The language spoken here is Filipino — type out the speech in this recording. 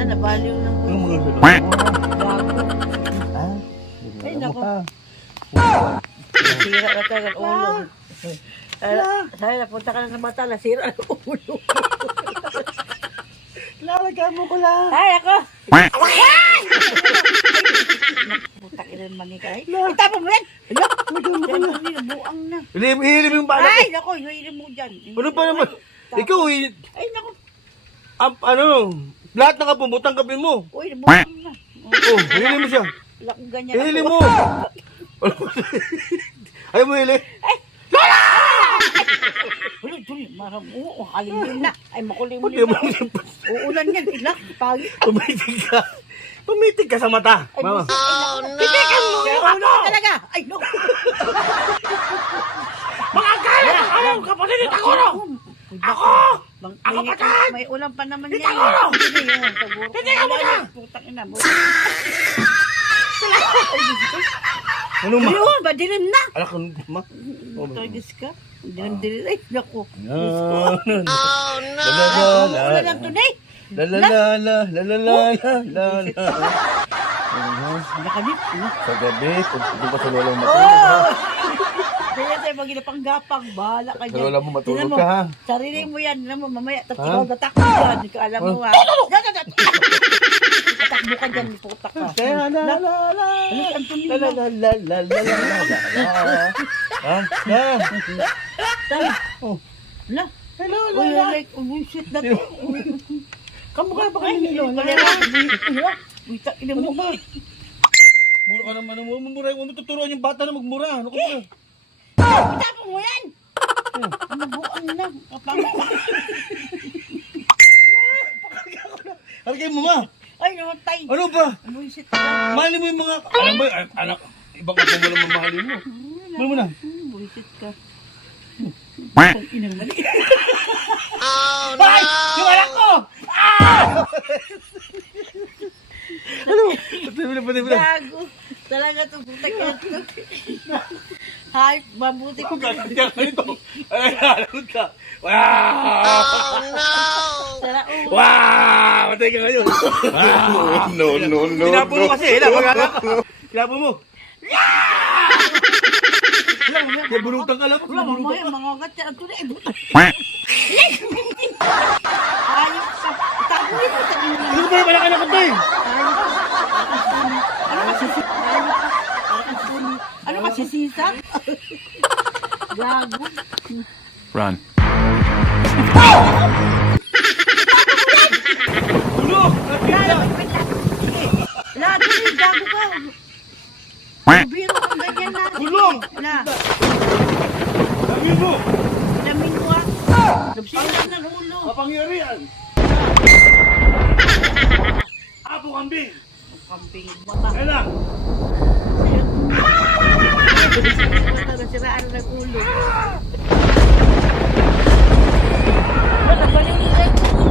na, nabaliw ng Yung mga buwisit. lolo. Gago. Ay, Ano nako. ka? Nasira na talaga ang ulo. Sabi, napunta ka na sa mata, nasira ang ulo. Lalagyan mo ko lang. Ay, ako! Putak ina ng mani ka. Ay, itapon mo yan! Ala, lagyan mo ko Yan, lang. mani, nabuang na. Hilim yung bala ko. Ay, naku, hihilim mo dyan. Ano pa naman? Ikaw, Ay, naku. ano, lahat ng kapumutang gabi mo. Uy, nabuang na. Oh, hilim mo siya. Wala kong ganyan. Hilim mo. Ayaw mo hili. Tuloy, marang, oo, halimlim na. Ay, makulimlim Hindi mo na. Uulan yan, ilak, pagi. Pumitig ka sa mata. Ay, Mama. titikan mo yung ulo ko talaga. Ay, no. Mga galit! Ayaw, kapatid ni Tagoro! Ako! Ako patay! May ulam pa naman yan. Tagoro! Titikan mo na! Putang ina mo. Ano ma? Ayun, madilim na. Alak ka, ma? Tagis ka. Dilim-dilim. Ay, naku. Oh no! Uulan lang tunay. La. Nakabit. Sa gabi, kung pa sa lola mo Oh! Kaya sa'yo, maginapanggapang, bahala ka Sa dyan. lola mo matulog Tingnan mo, ka, ha? sarili mo yan, tingnan mo, mamaya, tapos Ha? ikaw tatakbo dyan, hindi ka alam mo ha. Tatakbo ka dyan, putak ka. La. Alis, Antonio na. Tayo. Oh. Wala. Hello, Uy, like, shit na to. Kamukha ba Ay, kami ni Lola? Uy, takin mo. Mura ka naman, mumura yung tuturuan yung bata na magmura. Ano ka ba? Tapos mo yan. Ano buang na. Halagay mo, ma. Ay, namatay. Ano ba? Bullshit ka. Mahalin mo yung mga... Ano ba? Anak, ibang ka mo lang mamahalin mo. Ano mo na? Bullshit ka. Quack! Inang mali. Ay! Yung anak ko! Ano? Pati. Gago. Talaga to, putak ka to. Hay, mabuti ko. Galit ka ganito. Ay, alam ka. Wow! Tara, oh. Wow! Matay ka ngayon. No. Tinapo mo kasi. Tinapo mo. Kaya bunutan ka lang. Wala, mamaya, mga gatya. Ito na, ibutan. Ayok ka. Itabuhin mo, takin mo. Ano ba yung malaki na kanta eh? Ano ka, sisisa? Gago. Run. Ulo! Lahat yun, gago ka. Biro kang ganyan na. Ulo! Wala. Sabi mo! Lamin mo ah. Nabsilan ng ulo. Kapangyarihan! Apo kambing! Kambing mata. Kaya na! Nasiraan ng ulo. Wala, baliw na.